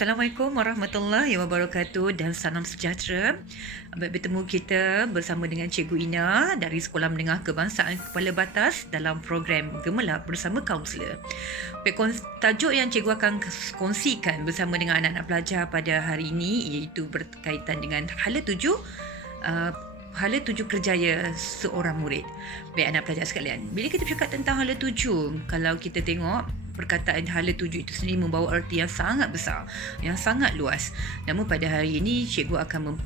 Assalamualaikum warahmatullahi wabarakatuh dan salam sejahtera. Bertemu kita bersama dengan Cikgu Ina dari Sekolah Menengah Kebangsaan Kepala Batas dalam program Gemelap bersama Kaunselor. Tajuk yang Cikgu akan kongsikan bersama dengan anak-anak pelajar pada hari ini iaitu berkaitan dengan hala 7 kerjaya seorang murid. Baik anak pelajar sekalian, bila kita bercakap tentang hala 7, kalau kita tengok perkataan hala 7 itu sendiri membawa erti yang sangat besar, yang sangat luas. Namun pada hari ini cikgu akan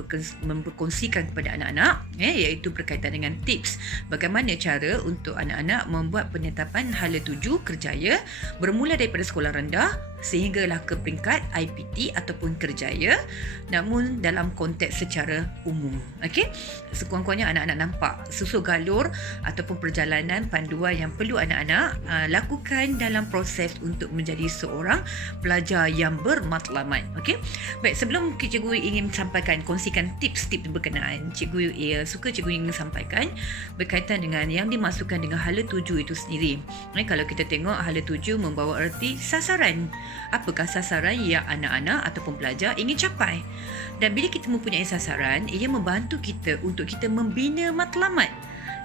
memperkongsikan kepada anak-anak iaitu berkaitan dengan tips bagaimana cara untuk anak-anak membuat penetapan hala 7 kerjaya bermula daripada sekolah rendah sehinggalah ke peringkat IPT ataupun kerjaya, namun dalam konteks secara umum. Okey, sekurang-kurangnya anak-anak nampak susur galur ataupun perjalanan panduan yang perlu anak-anak lakukan dalam proses untuk menjadi seorang pelajar yang bermatlamat. Okey, baik, sebelum cikgu ingin kongsikan tips-tips berkenaan, cikgu ingin sampaikan berkaitan dengan yang dimasukkan dengan hala 7 itu sendiri. Kalau kita tengok hala 7 membawa erti sasaran. Apakah sasaran yang anak-anak ataupun pelajar ingin capai? Dan bila kita mempunyai sasaran, ia membantu kita untuk kita membina matlamat.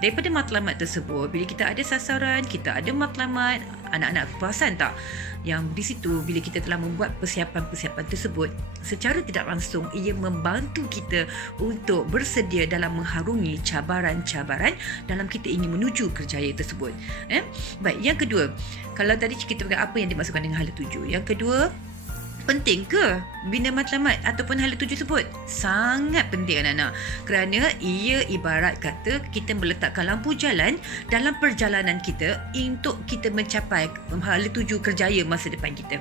Daripada matlamat tersebut, bila kita ada sasaran, kita ada matlamat, anak-anak perasan tak? Yang di situ, bila kita telah membuat persiapan-persiapan tersebut, secara tidak langsung ia membantu kita untuk bersedia dalam mengharungi cabaran-cabaran dalam kita ingin menuju kerjaya tersebut. Baik, yang kedua, kalau tadi kita berkata apa yang dimasukkan dengan hala 7. Yang kedua, penting ke bina matlamat ataupun hala 7 tersebut? Sangat penting anak-anak, kerana ia ibarat kata kita meletakkan lampu jalan dalam perjalanan kita untuk kita mencapai hala 7 kerjaya masa depan kita.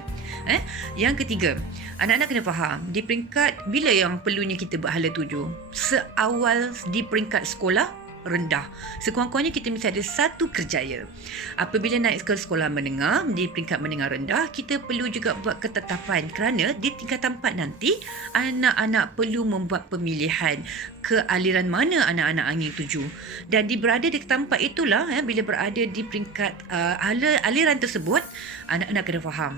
Yang ketiga, anak-anak kena faham di peringkat bila yang perlunya kita buat hala 7. Seawal di peringkat sekolah rendah, sekurang-kurangnya kita mesti ada satu kerjaya. Apabila naik ke sekolah menengah, di peringkat menengah rendah, kita perlu juga buat ketetapan, kerana di tingkatan 4 nanti anak-anak perlu membuat pemilihan ke aliran mana anak-anak ingin tuju. Dan berada di tingkatan 4 itulah bila berada di peringkat aliran tersebut, anak-anak kena faham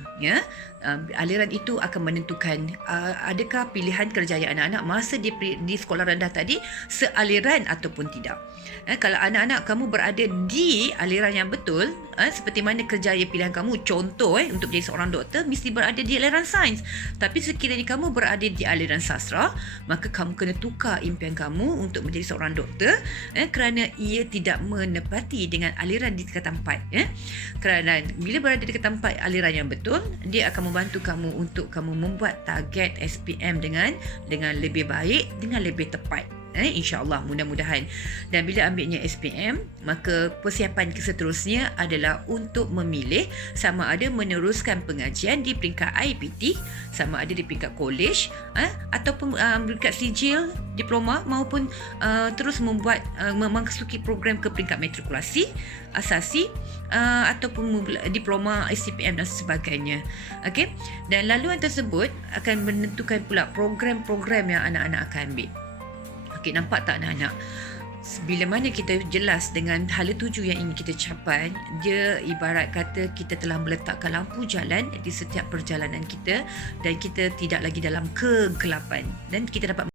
aliran itu akan menentukan adakah pilihan kerjaya anak-anak masa di sekolah rendah tadi sealiran ataupun tidak. Kalau anak-anak kamu berada di aliran yang betul, seperti mana kerjaya pilihan kamu, contoh untuk jadi seorang doktor mesti berada di aliran sains. Tapi sekiranya kamu berada di aliran sastra, maka kamu kena tukar impian kamu untuk menjadi seorang doktor kerana ia tidak menepati dengan aliran di tingkatan 4. Kerana bila berada di tingkatan 4 aliran yang betul, dia akan membantu kamu untuk kamu membuat target SPM dengan lebih baik, dengan lebih tepat. InsyaAllah, mudah-mudahan. Dan bila ambilnya SPM, maka persiapan seterusnya adalah untuk memilih sama ada meneruskan pengajian di peringkat IPT, sama ada di peringkat college, ataupun peringkat sijil, diploma, maupun terus memasuki program ke peringkat matrikulasi, asasi, ataupun diploma SCPM dan sebagainya. Okey, dan laluan tersebut akan menentukan pula program-program yang anak-anak akan ambil. Okey, nampak tak anak-anak? Bila mana kita jelas dengan hala 7 yang ingin kita capai, dia ibarat kata kita telah meletakkan lampu jalan di setiap perjalanan kita dan kita tidak lagi dalam kegelapan dan kita dapat